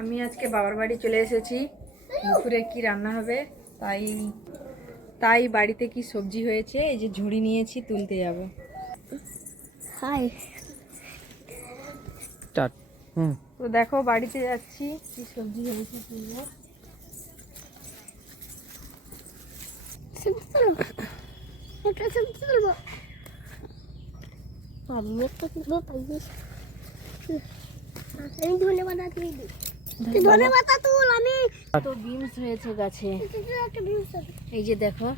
আমি আজকে বাবার বাড়ি চলে এসেছি। দুপুরে কি রান্না হবে তাই বাড়িতে কি সবজি হয়েছে এই যে ঝুড়ি নিয়েছি, তুলতে যাব। Hi start. তো দেখো বাড়িতে যাচ্ছি, কি সবজি হয়েছে তুলবো। ওটা সবজি তুলবো, আমি একটা তুলবো পাইনি। আমি ধনে পাতা তুলি, ধনে পাতা তুল। আমি তো বিমস হয়েছে গাছে, একটা ভিউজ এই যে দেখো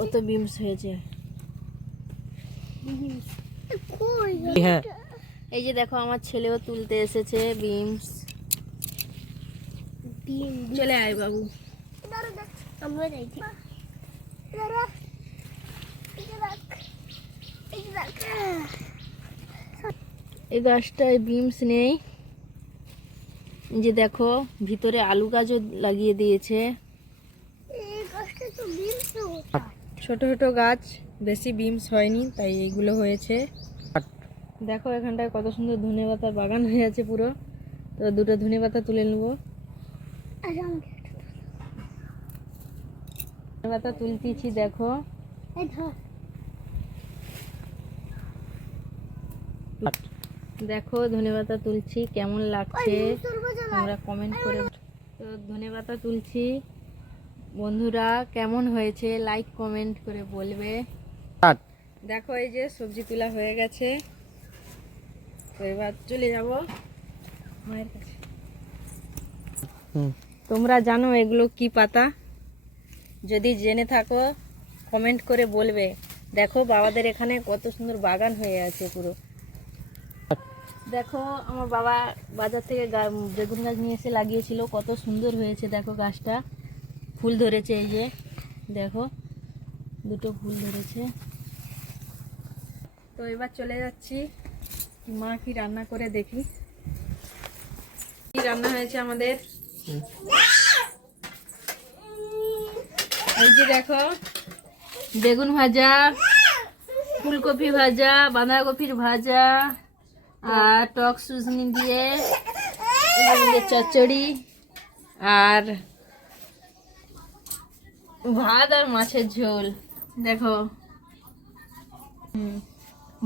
কত বিমস হয়েছে। কই হ্যাঁ, এই যে দেখো আমার ছেলেও তুলতে এসেছে বিমস। ডিম চলে আয় বাবু। দাঁড়া দেখ, আমরা যাইছি। দাঁড়া, এই যে দেখ, এই যে দেখ। এই গাছটায় বিমস নেই, এই যে দেখো ভিতরে আলু গাছও লাগিয়ে দিয়েছে। এই গাছটা তো বিমস। ছোট ছোট গাছ, বেশি বিমস হয়নি, তাই এইগুলো হয়েছে। দেখো এখানটায় কত সুন্দর ধনেপাতার বাগান হয়ে আছে পুরো। তো দুটো ধনেপাতা তুলে নেবো। আচ্ছা আমাকে ধনেপাতা তুলতেছি, দেখো এই ধর। দেখো ধনেপাতা তুলছি, কেমন লাগছে তুলবো চলো। তোমরা কমেন্ট করে। তো ধনেপাতা তুলছি, বন্ধুরা কেমন হয়েছে লাইক কমেন্ট করে বলবে। স্টার্ট। দেখো এই যে সবজি তোলা হয়ে গেছে, তো এবার চলে যাব মায়ের কাছে। তোমরা জানো এগুলো কি পাতা? যদি জেনে থাকো কমেন্ট করে বলবে। দেখো বাবাদের এখানে কত সুন্দর বাগান হয়ে আছে পুরো। দেখো আমার বাবা বাজার থেকে বেগুন গাছ নিয়ে এসে লাগিয়েছিল, কত সুন্দর হয়েছে। দেখো গাছটা ফুল ধরেছে, এই যে দেখো দুটো ফুল ধরেছে। তো এবার চলে যাচ্ছি, মা কি রান্না করে দেখি। কি রান্না হয়েছে আমাদের, এই যে দেখো বেগুন ভাজা, ফুলকপি ভাজা, বাঁধাকপির ভাজা, আর টক সুজনি দিয়ে চচ্চড়ি, আর ভাত আর মাছের ঝোল। দেখো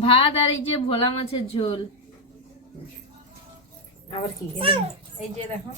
ভাত আর এই যে ভোলা মাছের ঝোল। আবার কি এই যে দেখো